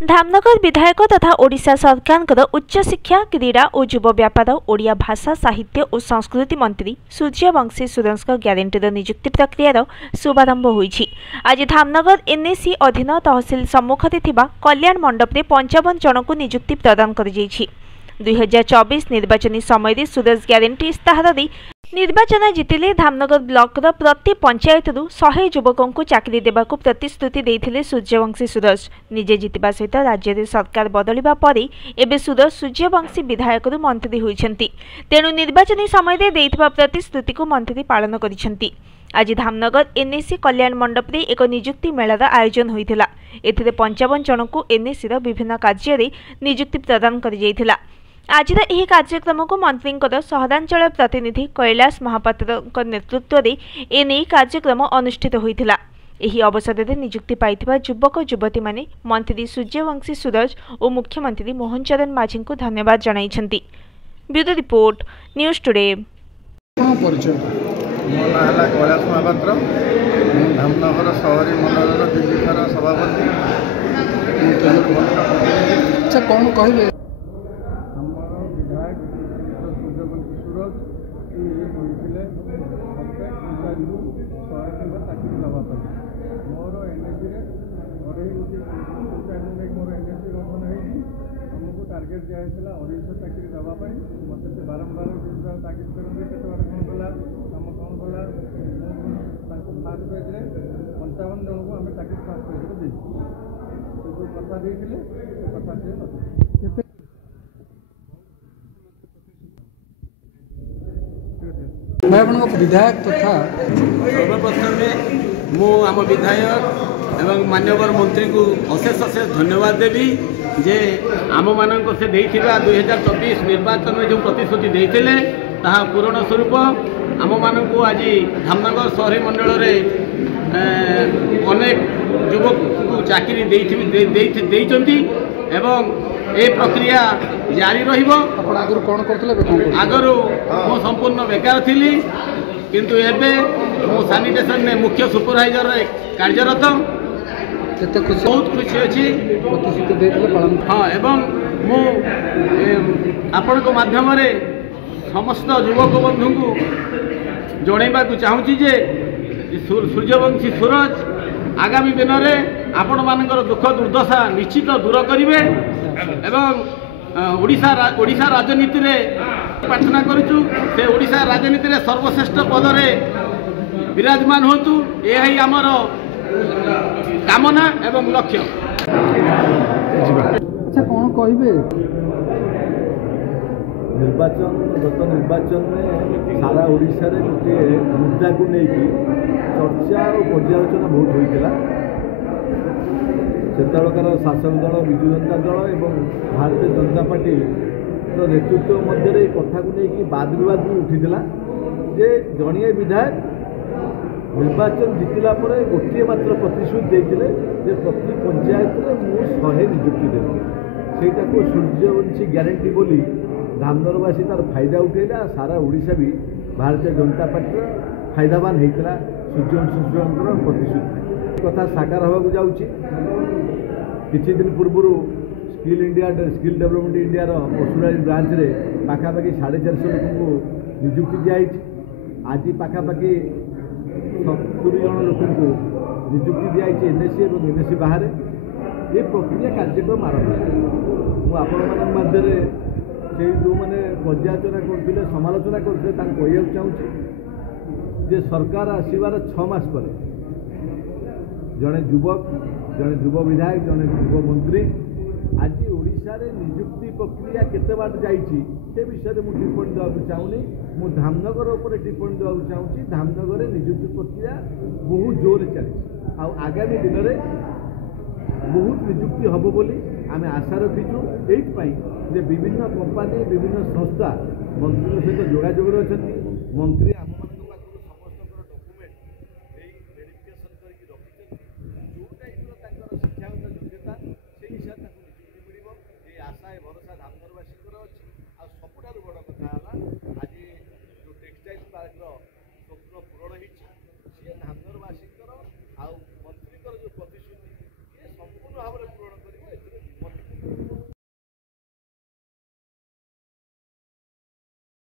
धामनगर विधायक तथा ओडिशा सरकार उच्च शिक्षा क्रीड़ा और युव व्यापार ओडिया भाषा साहित्य और संस्कृति मंत्री सूर्यवंशी सुरज ग्यारंटीर नियुक्ति प्रक्रियार शुभारंभ होईछि। आज धामनगर एनएसी अधीन तहसिल सम्मुखरे थिबा कल्याण मंडप में 55 जन को नियुक्ति प्रदान कर 2024 निर्वाचन समय सुरज ग्यारंटी इस्ताहार दे निर्वाचन जितिले धामनगर ब्लॉकर प्रति पंचायत 100 युवकों को चाकरी देवाक प्रतिश्रुति देथिले सूर्यवंशी सुरज। निजे जितिबा सहित राज्य में सरकार बदलिबा परे एबे सुरज सूर्यवंशी विधायक मंत्री होइछन्ति। तेणु निर्वाचन समय देथिबा प्रतिश्रुति को मंत्री पालन करिछन्ति। आज धामनगर एनएसी कल्याण मंडप रे एक नियुक्ति मेलार आयोजन होइथिला। एथिरे 55 जन को एनएसी विभिन्न कार्य रे नियुक्ति प्रदान करि जाइथिला। आज यह कार्यक्रम को मंत्री सहरांचल प्रतिनिधि कैलाश महापात्र नेतृत्व में एने कार्यक्रम अनुष्ठित होता। यह अवसर में नियुक्ति पाई युवक युवती माने मंत्री सूर्यवंशी सुरज और मुख्यमंत्री मोहन चरण माझी को धन्यवाद जणाइछन्ति। Bureau report news today. Kailash Mahapatra Dhamnagar शहरी मंडल दिल्ली सभापति। अच्छा कौन कहे मोर एनएसी आमको टार्गेट दिखाई 250 चाकरी देवाई मत से बारंबार ताकि करते कौन कला कम कौन कला फास्ट पेज 55 जन को आम चाकरी फास्ट पेज जो कथा देते कथा सी विधायक तथा सर्वप्रथम मु आम विधायक एवं मान्यवर मंत्री को अशेष अशेष धन्यवाद देवी जे आम मान से 2024 निर्वाचन में जो प्रतिश्रुति देते पूरण स्वरूप आम मान को आज धामनगर शहरी मंडल में अनेक युवक को चाकरी एवं ए प्रक्रिया जारी रहिबो। कौन करते आगरू मु संपूर्ण बेकार थी किंतु एबे मु सैनिटेशन में मुख्य सुपरवाइजर कार्यरत बहुत खुशी अच्छी हाँ एवं मु आपण को माध्यम समस्त युवक बंधु को जनइबा चाहूँगी जे सूर्यवंशी सूरज आगामी दिन में आपण मानकर दुख दुर्दशा निश्चित दूर करेंगे एवं ओडिशा राजनीति में प्रार्थना करुचु से ओडिशा राजनीति में सर्वश्रेष्ठ पदरे विराजमान होतु यही आमर कामना एवं लक्ष्य। अच्छा कौन कहे निर्वाचन गत निर्वाचन में सारा ओडिशा रे गोटे मुद्दा को लेकिन चर्चा और पर्यालोचना बहुत होता सेतकार शासक दल विजु जनता दल और भारतीय जनता पार्टी नेतृत्व मध्य कथा को लेकिन वाद विवाद भी उठीला जे जड़िए विधायक निर्वाचन जितला गोटे मात्र प्रतिश्रुति देते प्रति पंचायत में 100 नियुक्ति देवी सेटा को सूर्यवंशी ग्यारंटी बोली धामनगरवासी तार फायदा उठेला सारा ओडिशा भी भारतीय जनता पार्टी फायदावान होता सूर्यवंशी प्रतिश्रुति कथा साकार होगा जाऊँगी। किछि दिन पूर्व स्किल डेवलपमेंट इंडिया पशुराली ब्रांच रे पाखापाखि 450 लोक को नियुक्ति दिखाई आज पाखापाखि 70 जन लोक को नियुक्ति दिखाई एनएसी और एनएसी बाहर ये प्रक्रिया कार्यक्रम आरंभ मुझे मध्य से जो मैंने पर्यालोचना करते समालोचना करते कहना चाहूँगी जे सरकार आसबार 6 मास पर जड़े युवक जड़े युव विधायक जड़े युव मंत्री आज ओडिशा रे नियुक्ति प्रक्रिया केते बाट जाइछि से विषय में टिप्पणी देवाक चाहूनी मु धामनगर उपर टिप्पणी देवाक चाहूँगी। धामनगर नियुक्ति प्रक्रिया बहुत जोर चली आगामी दिन में बहुत नियुक्ति हम बोली आम आशा रखीचु ये विभिन्न कंपानी विभिन्न संस्था मंत्री सहित जोगाजोग अच्छा मंत्री